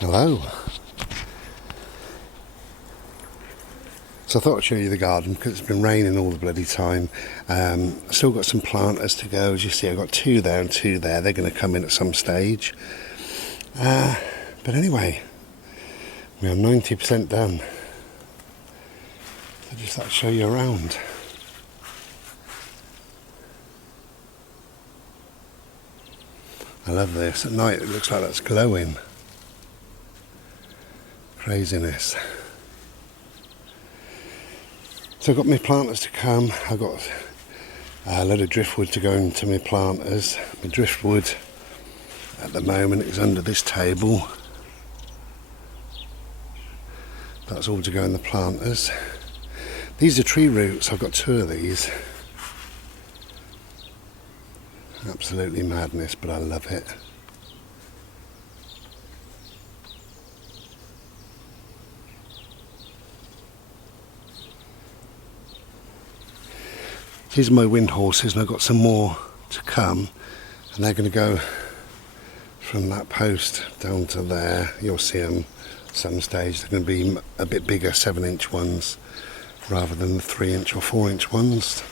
Hello. So I thought I'd show you the garden because it's been raining all the bloody time. Still got some planters to go. As you see, I've got 2 there and 2 there. They're going to come in at some stage. But anyway, we are 90% done. So just thought I'd show you around. I love this. At night it looks like that's glowing. Craziness. So I've got my planters to come. I've got a load of driftwood to go into my planters. My driftwood at the moment is under this table. That's all to go in the planters. These are tree roots. I've got 2 of these. Absolutely madness, but I love it. These are my wind horses, and I've got some more to come, and they're going to go from that post down to there. You'll see them some stage. They're going to be a bit bigger, 7-inch ones rather than the 3-inch or 4-inch ones.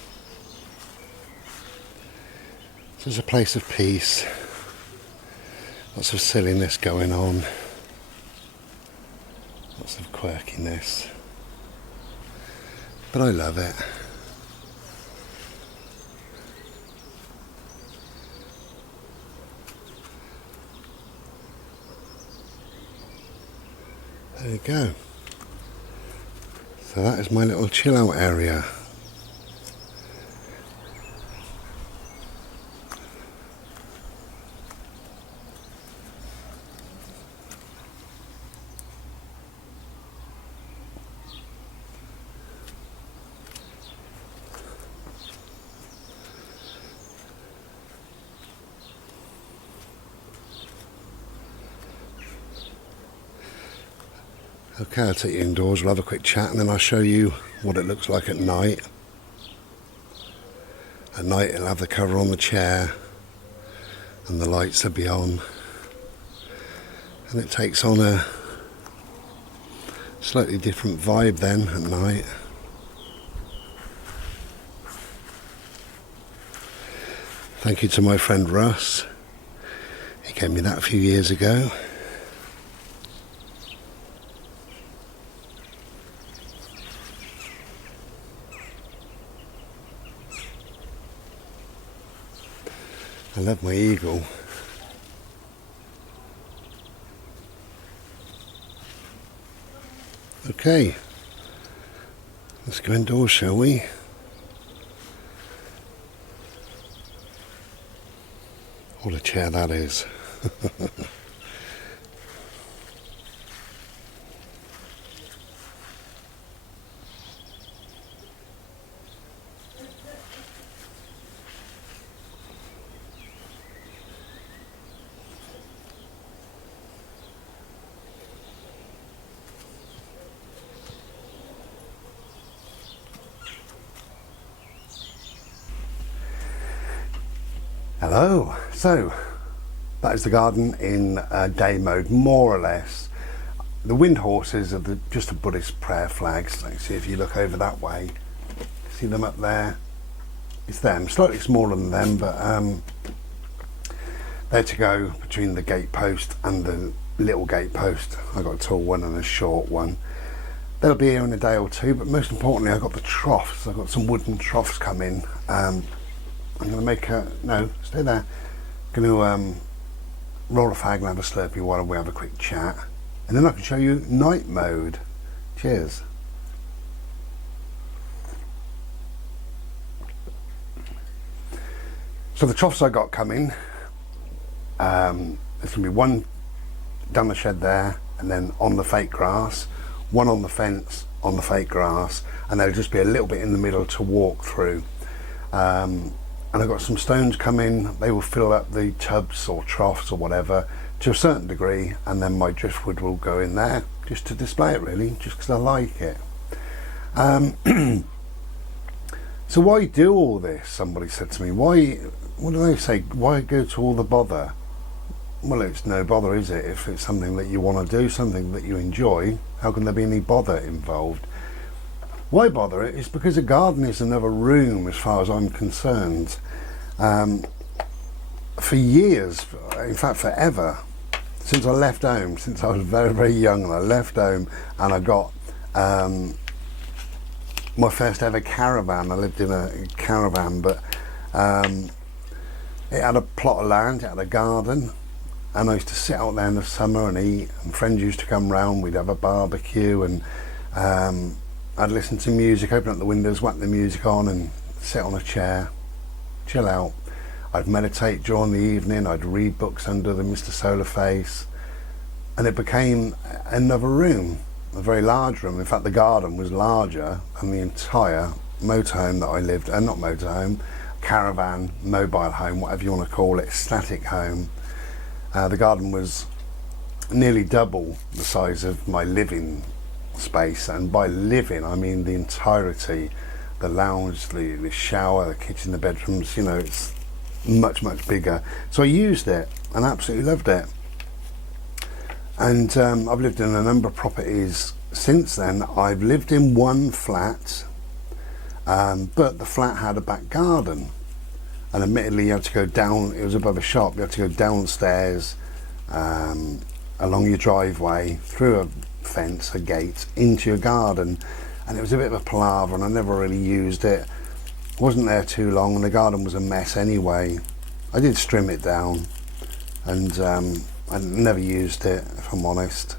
So it's a place of peace, lots of silliness going on, lots of quirkiness, but I love it. There you go. So that is my little chill out area. Okay, I'll take you indoors, we'll have a quick chat and then I'll show you what it looks like at night. At night it'll have the cover on the chair and the lights will be on. And it takes on a slightly different vibe then at night. Thank you to my friend Russ. He gave me that a few years ago. I love my eagle. Okay, let's go indoors, shall we? What a chair that is. Hello, so that is the garden in day mode, more or less. The wind horses are just a Buddhist prayer flags. Like, see if you look over that way, see them up there? It's them, slightly smaller than them, but they're to go between the gate post and the little gate post. I got a tall one and a short one. They'll be here in a day or 2, but most importantly, I got the troughs. I've got some wooden troughs coming. I'm going to make a, no, stay there. I'm going to roll a fag and have a slurpee while we have a quick chat. And then I can show you night mode. Cheers. So the troughs I got coming, there's going to be one down the shed there, and then on the fake grass, one on the fence on the fake grass, and there'll just be a little bit in the middle to walk through. And I've got some stones coming. They will fill up the tubs or troughs or whatever to a certain degree, and then my driftwood will go in there just to display it, really, just because I like it. So why do all this? Somebody said to me, why, what do they say, why go to all the bother? Well, it's no bother, is it? If it's something that you want to do, something that you enjoy, how can there be any bother involved? Why bother it? It's because a garden is another room as far as I'm concerned. For years, in fact forever, since I left home, since I was very, very young, and I left home and I got my first ever caravan. I lived in a caravan, but it had a plot of land, it had a garden, and I used to sit out there in the summer and eat, and friends used to come round, we'd have a barbecue, and I'd listen to music, open up the windows, whack the music on and sit on a chair, chill out. I'd meditate during the evening, I'd read books under the Mr. Solar Face, and it became another room, a very large room. In fact, the garden was larger than the entire motorhome that I lived, not motorhome, caravan, mobile home, whatever you want to call it, static home. The garden was nearly double the size of my living space, and by living I mean the entirety, the lounge, the shower, the kitchen, the bedrooms, you know, it's much, much bigger. So I used it and absolutely loved it. And I've lived in a number of properties since then. I've lived in one flat, but the flat had a back garden, and admittedly you had to go down, it was above a shop, you had to go downstairs along your driveway, through a fence, a gate, into your garden, and it was a bit of a palaver, and I never really used it. Wasn't there too long, and the garden was a mess anyway. I did trim it down, and I never used it, if I'm honest.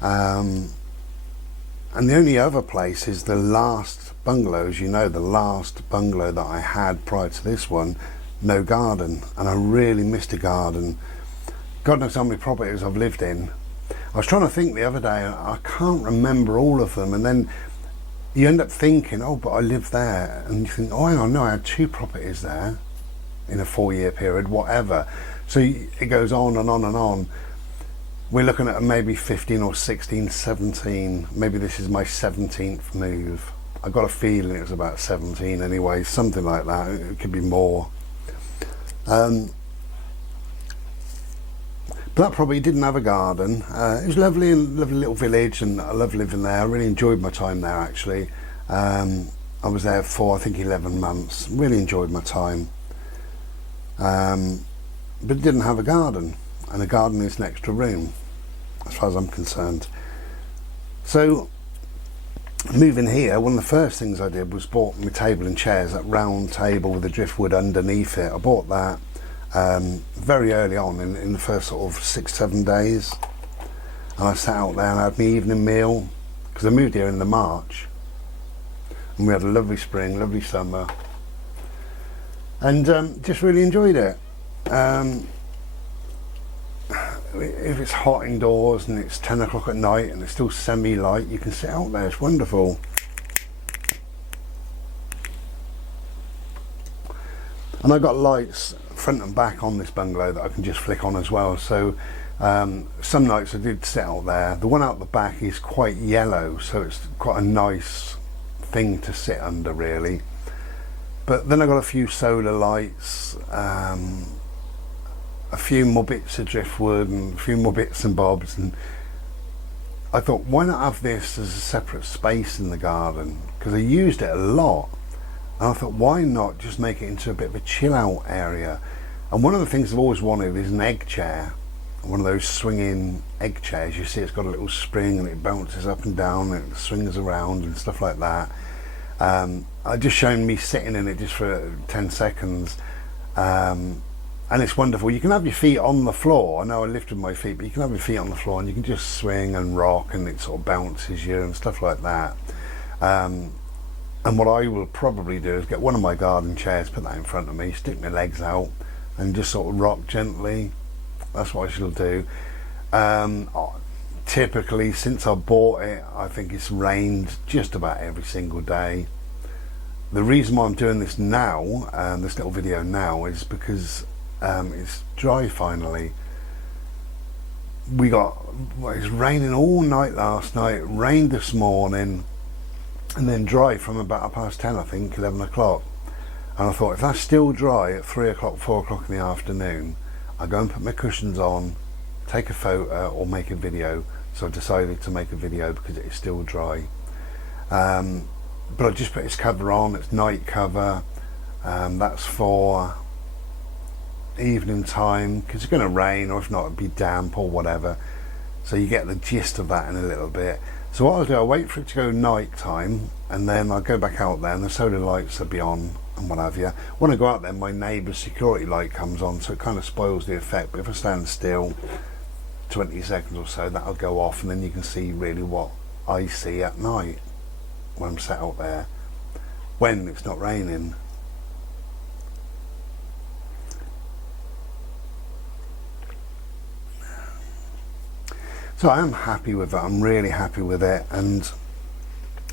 And the only other place is the last bungalow, as you know, the last bungalow that I had prior to this one, no garden, and I really missed a garden. God knows how many properties I've lived in. I was trying to think the other day, I can't remember all of them, and then you end up thinking, oh, but I lived there, and you think, oh, hang on, no, I had 2 properties there in a 4-year period, whatever. So it goes on and on and on. We're looking at maybe 15 or 16, 17, maybe this is my 17th move. I got a feeling it was about 17 anyway, something like that. It could be more. But that probably didn't have a garden. It was lovely, and lovely little village, and I loved living there. I really enjoyed my time there, actually. I was there for I think 11 months. Really enjoyed my time. But it didn't have a garden, and a garden is an extra room as far as I'm concerned. So moving here, one of the first things I did was bought my table and chairs, that round table with the driftwood underneath it. I bought that very early on in the first sort of 6-7 days, and I sat out there and had my evening meal, because I moved here in the March, and we had a lovely spring, lovely summer, and just really enjoyed it. If it's hot indoors and it's 10 o'clock at night and it's still semi-light, you can sit out there, it's wonderful. And I got lights front and back on this bungalow that I can just flick on as well, so some nights I did sit out there. The one out the back is quite yellow, so it's quite a nice thing to sit under, really. But then I got a few solar lights, a few more bits of driftwood and a few more bits and bobs, and I thought, why not have this as a separate space in the garden, because I used it a lot, and I thought, why not just make it into a bit of a chill out area. And one of the things I've always wanted is an egg chair, one of those swinging egg chairs. You see it's got a little spring and it bounces up and down and it swings around and stuff like that. I just shown me sitting in it just for 10 seconds, and it's wonderful. You can have your feet on the floor. I know I lifted my feet, but you can have your feet on the floor and you can just swing and rock, and it sort of bounces you and stuff like that. And what I will probably do is get one of my garden chairs, put that in front of me, stick my legs out and just sort of rock gently. That's what I shall do. Typically, since I bought it, I think it's rained just about every single day. The reason why I'm doing this now, this little video now, is because it's dry finally. It's raining all night last night, rained this morning, and then dry from about 10:30, I think, 11 o'clock. And I thought, if that's still dry at 3 o'clock, 4 o'clock in the afternoon, I'll go and put my cushions on, take a photo or make a video. So I decided to make a video because it is still dry. But I just put its cover on, it's night cover. That's for evening time, because it's going to rain, or if not it'd be damp or whatever. So you get the gist of that in a little bit. So what I'll do, I'll wait for it to go night time, and then I'll go back out there and the solar lights will be on and what have you. When I go out there, my neighbour's security light comes on, so it kind of spoils the effect. But if I stand still 20 seconds or so, that'll go off, and then you can see really what I see at night when I'm sat out there when it's not raining. So I am happy with it. I'm really happy with it, and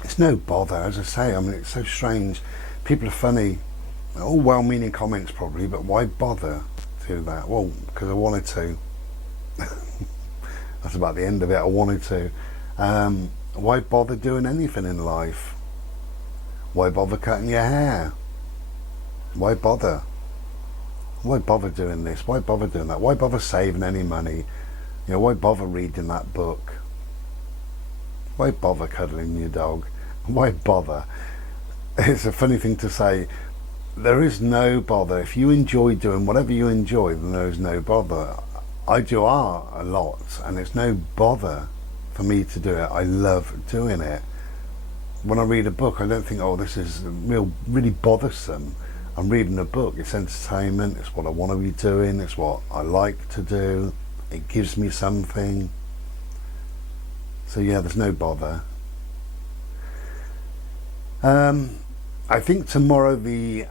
it's no bother, as I say. I mean, it's so strange. People are funny, all well-meaning comments probably, but why bother to do that? Well, because I wanted to. That's about the end of it. I wanted to. Why bother doing anything in life? Why bother cutting your hair? Why bother? Why bother doing this? Why bother doing that? Why bother saving any money? You know, why bother reading that book? Why bother cuddling your dog? Why bother? It's a funny thing to say. There is no bother. If you enjoy doing whatever you enjoy, then there is no bother. I do art a lot, and it's no bother for me to do it. I love doing it. When I read a book, I don't think, oh, this is really bothersome. I'm reading a book. It's entertainment. It's what I want to be doing. It's what I like to do. It gives me something. So yeah, there's no bother. I think tomorrow the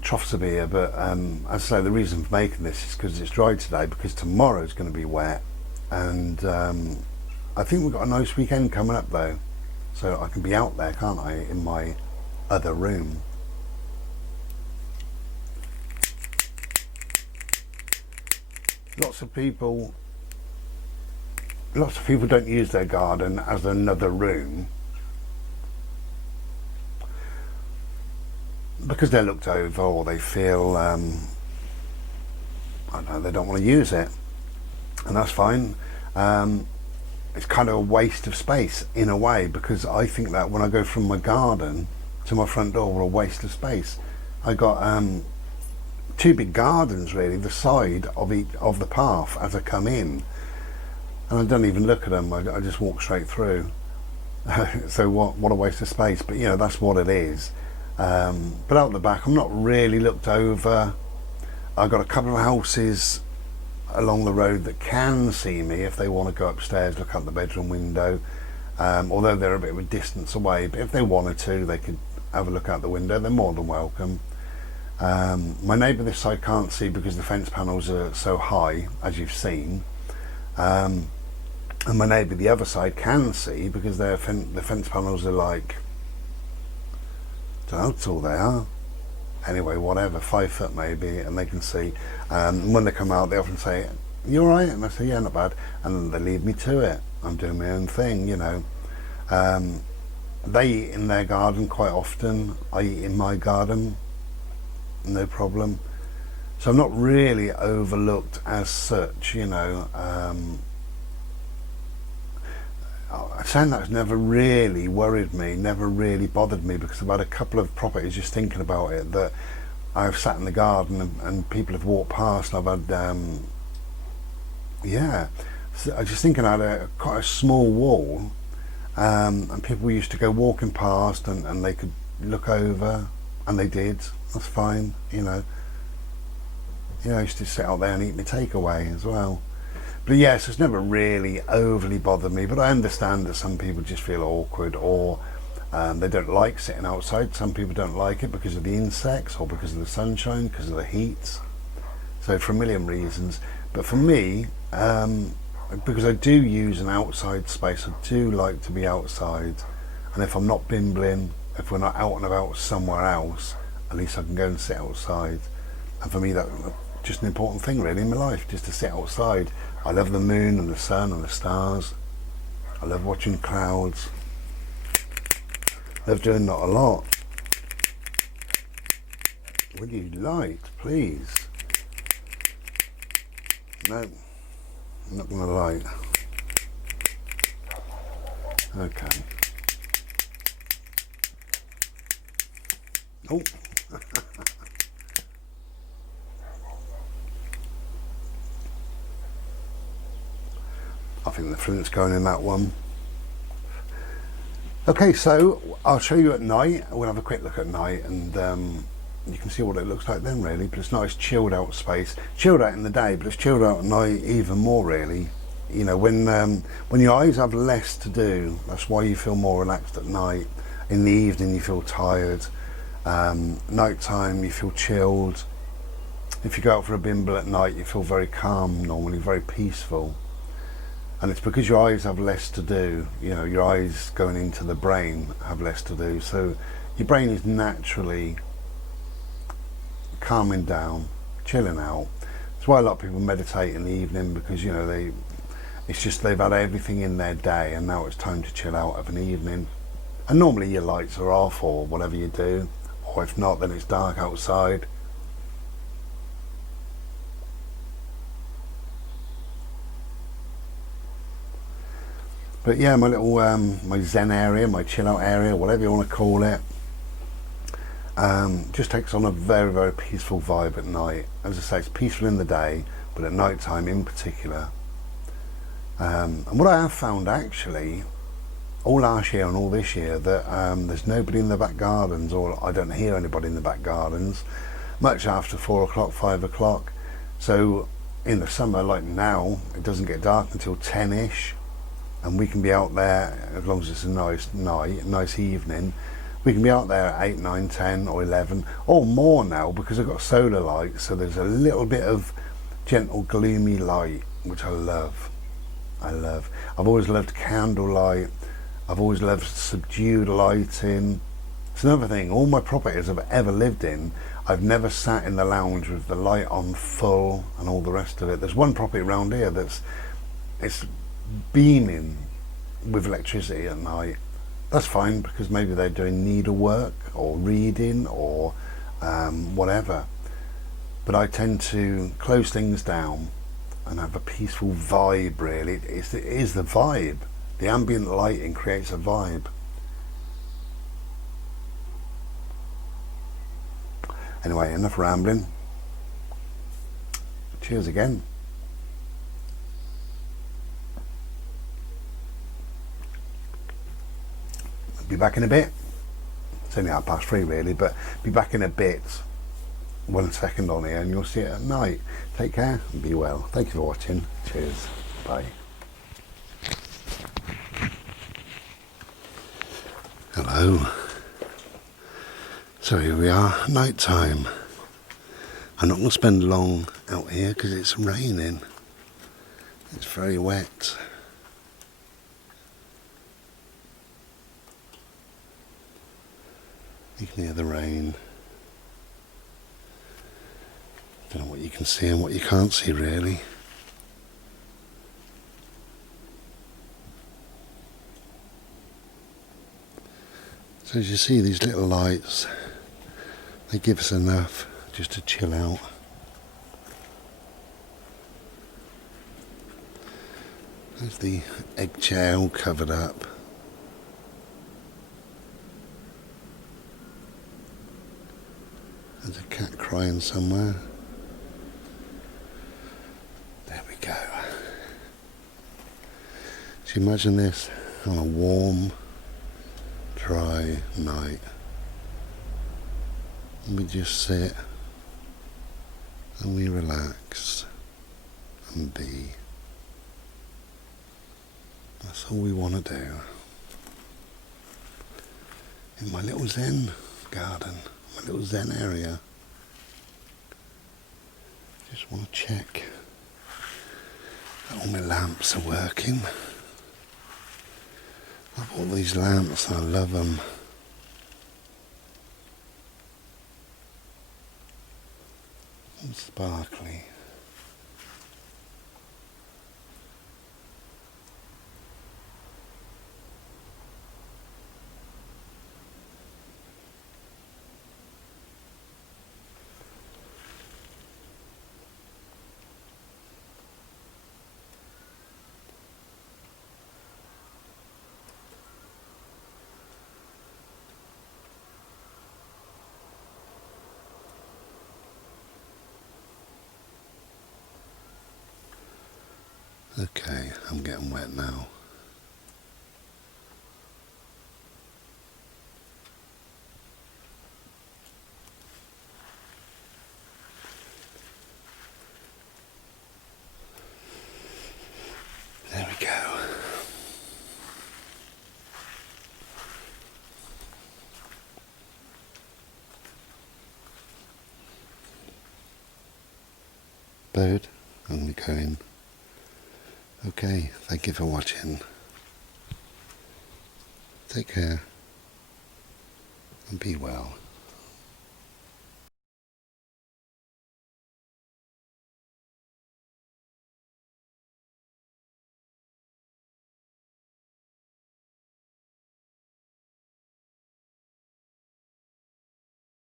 troughs will be here, but as I say, the reason for making this is because it's dry today, because tomorrow's going to be wet, and I think we've got a nice weekend coming up though, so I can be out there, can't I, in my other room. Lots of people don't use their garden as another room because they're looked over, or they feel I don't know, they don't want to use it, and that's fine. It's kind of a waste of space in a way, because I think that when I go from my garden to my front door, we're a waste of space. I got two big gardens really, the side of the path as I come in, and I don't even look at them. I just walk straight through. So what a waste of space. But you know, that's what it is. But out the back, I'm not really looked over. I've got a couple of houses along the road that can see me if they want to go upstairs, look out the bedroom window, although they're a bit of a distance away. But if they wanted to, they could have a look out the window. They're more than welcome. My neighbour this side can't see because the fence panels are so high, as you've seen, and my neighbour the other side can see because the fence panels are like, I don't know how tall they are, anyway, whatever, 5 foot maybe, and they can see. When they come out, they often say, "You all right?" And I say, "Yeah, not bad," and then they leave me to it. I'm doing my own thing, you know. They eat in their garden quite often. I eat in my garden, no problem. So I'm not really overlooked as such, you know. Saying that's never really worried me, never really bothered me, because I've had a couple of properties, just thinking about it, that I've sat in the garden and people have walked past, and I've had yeah, so I was just thinking I had quite a small wall, and people used to go walking past and they could look over, and they did. That's fine, you know. Yeah, I used to sit out there and eat my takeaway as well. But yes, it's never really overly bothered me, but I understand that some people just feel awkward, or They don't like sitting outside. Some people don't like it because of the insects or because of the sunshine, because of the heat. So for a million reasons. But for me, because I do use an outside space, I do like to be outside. And if I'm not bimbling, if we're not out and about somewhere else, at least I can go and sit outside. And for me, that's just an important thing really in my life, just to sit outside. I love the moon and the sun and the stars. I love watching clouds. I love doing that a lot. Would you light, please? No, I'm not going to light. Okay. Oh. I think the fruit's going in that one. Okay, so I'll show you at night. We'll have a quick look at night, and you can see what it looks like then really. But it's nice chilled out space. Chilled out in the day, but it's chilled out at night even more really. You know, when your eyes have less to do, that's why you feel more relaxed at night. In the evening you feel tired. Night time you feel chilled. If you go out for a bimble at night you feel very calm, normally very peaceful. And it's because your eyes have less to do. You know, your eyes going into the brain have less to do. So your brain is naturally calming down, chilling out. That's why a lot of people meditate in the evening, because, you know, it's just they've had everything in their day and now it's time to chill out of an evening. And normally your lights are off or whatever you do. Or if not, then it's dark outside. But yeah, my little my Zen area, my chill out area, whatever you want to call it, just takes on a very, very peaceful vibe at night. As I say, it's peaceful in the day, but at night time in particular. And what I have found actually, all last year and all this year, that there's nobody in the back gardens, or I don't hear anybody in the back gardens much after 4 o'clock, 5 o'clock. So in the summer, like now, it doesn't get dark until 10ish. And we can be out there, as long as it's a nice night, a nice evening, we can be out there at 8, 9, 10 or 11 or more now, because I've got solar lights, so there's a little bit of gentle gloomy light, which I love. I've always loved candlelight. I've always loved subdued lighting. It's another thing, all my properties I've ever lived in, I've never sat in the lounge with the light on full and all the rest of it. There's one property around here it's beaming with electricity at night. That's fine, because maybe they're doing needlework or reading or whatever. But I tend to close things down and have a peaceful vibe really. It is the vibe. The ambient lighting creates a vibe. Anyway, enough rambling. Cheers again. Be back in a bit. It's only 3:30 really, but be back in a bit. 1 second on here and you'll see it at night. Take care and be well. Thank you for watching. Cheers. Bye. Hello. So here we are, night time. I'm not going to spend long out here because it's raining. It's very wet. You can hear the rain. Don't know what you can see and what you can't see really. So as you see, these little lights, they give us enough just to chill out. There's the egg chair all covered up. There's a cat crying somewhere. There we go. So imagine this on a warm, dry night. And we just sit and we relax and be. That's all we want to do. in my little Zen garden, my little Zen area. Just want to check that all my lamps are working. I've got all these lamps and I love them. And sparkly. Okay, I'm getting wet now. There we go. Bird, I'm going to go in. Okay, thank you for watching. Take care and be well.